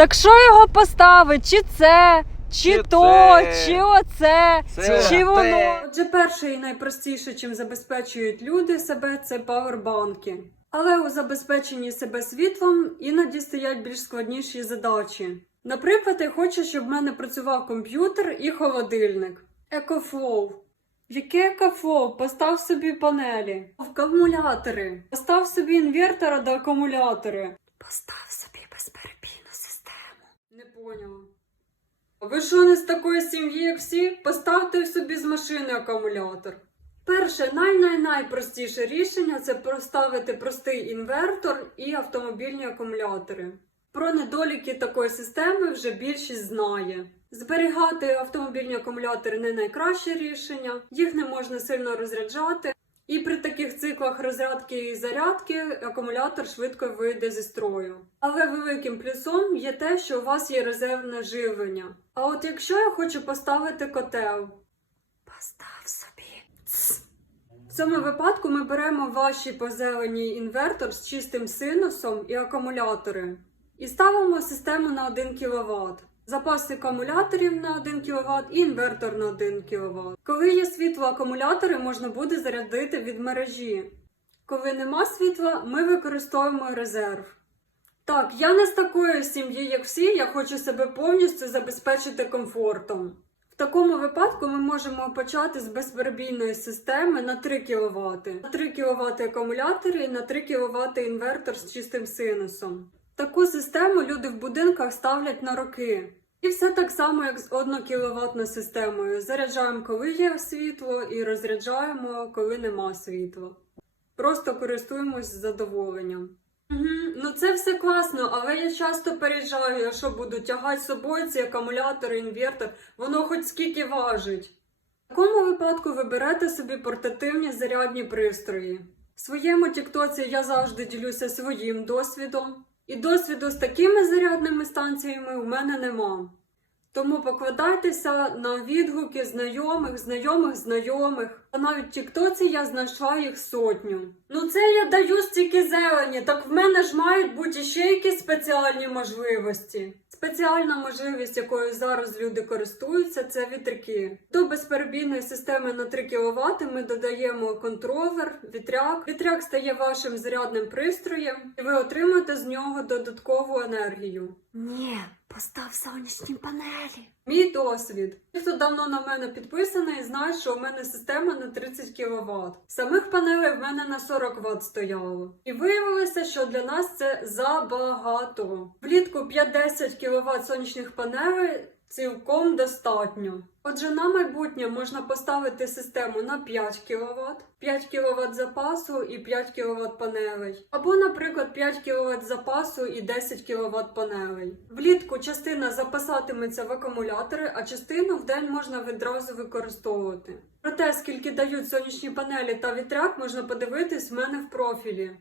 Так що його поставить? Чи це, чи, Чи то, це? чи оце, Це. чи воно? Отже, перше і найпростіше, чим забезпечують люди себе, це павербанки. Але у забезпеченні себе світлом іноді стоять більш складніші задачі. Наприклад, я хочу, щоб в мене працював комп'ютер і холодильник. Екофлоу. Яке екофлоу? Постав собі панелі. Акумулятори. Постав собі інвертора до акумулятори. Постав собі систему. Не поняла. Ви що не з такої сім'ї, як всі? Поставте собі з машини акумулятор. Перше, най-най-найпростіше рішення це поставити простий інвертор і автомобільні акумулятори. Про недоліки такої системи вже більшість знає. Зберігати автомобільні акумулятори не найкраще рішення, їх не можна сильно розряджати. І при таких циклах розрядки і зарядки акумулятор швидко вийде зі строю. Але великим плюсом є те, що у вас є резервне живлення. А от якщо я хочу поставити котел, постав собі. В цьому випадку ми беремо ваші позелені інвертор з чистим синусом і акумулятори і ставимо систему на 1 кВт. Запас акумуляторів на 1 кВт і інвертор на 1 кВт. Коли є світло акумулятори, можна буде зарядити від мережі. Коли нема світла, ми використовуємо резерв. Так, я не з такої сім'ї, як всі, я хочу себе повністю забезпечити комфортом. В такому випадку ми можемо почати з безперебійної системи на 3 кВт. На 3 кВт акумулятори і на 3 кВт інвертор з чистим синусом. Таку систему люди в будинках ставлять на роки. І все так само, як з 1 кВт системою. Заряджаємо, коли є світло, і розряджаємо, коли нема світла. Просто користуємось задоволенням. Угу. Ну це все класно, але я часто переїжджаю, я що буду тягати з собою ці акумулятори, інвертор, воно хоч скільки важить. В такому випадку ви берете собі портативні зарядні пристрої. В своєму тіктоці я завжди ділюся своїм досвідом, і досвіду з такими зарядними станціями у мене нема. Тому покладайтеся на відгуки знайомих, знайомих, знайомих. А навіть в Тіктоці я знайшла їх сотню. Ну це я даю стільки зелені, так в мене ж мають бути ще якісь спеціальні можливості. Спеціальна можливість, якою зараз люди користуються, це вітряки. До безперебійної системи на 3 кВт ми додаємо контролер, вітряк. Вітряк стає вашим зарядним пристроєм, і ви отримаєте з нього додаткову енергію. Ні, постав сонячні панелі. Мій досвід. Хто давно на мене підписаний, знає, що у мене система на 30 кВт. Самих панелей в мене на 40 Вт стояло. І виявилося, що для нас це забагато. Влітку 5-10 кВт сонячних панелей цілком достатньо. Отже, на майбутнє можна поставити систему на 5 кВт, 5 кВт запасу і 5 кВт панелей. Або, наприклад, 5 кВт запасу і 10 кВт панелей. Влітку частина запасатиметься в акумулятори, а частину в день можна відразу використовувати. Про те, скільки дають сонячні панелі та вітряк, можна подивитись в мене в профілі.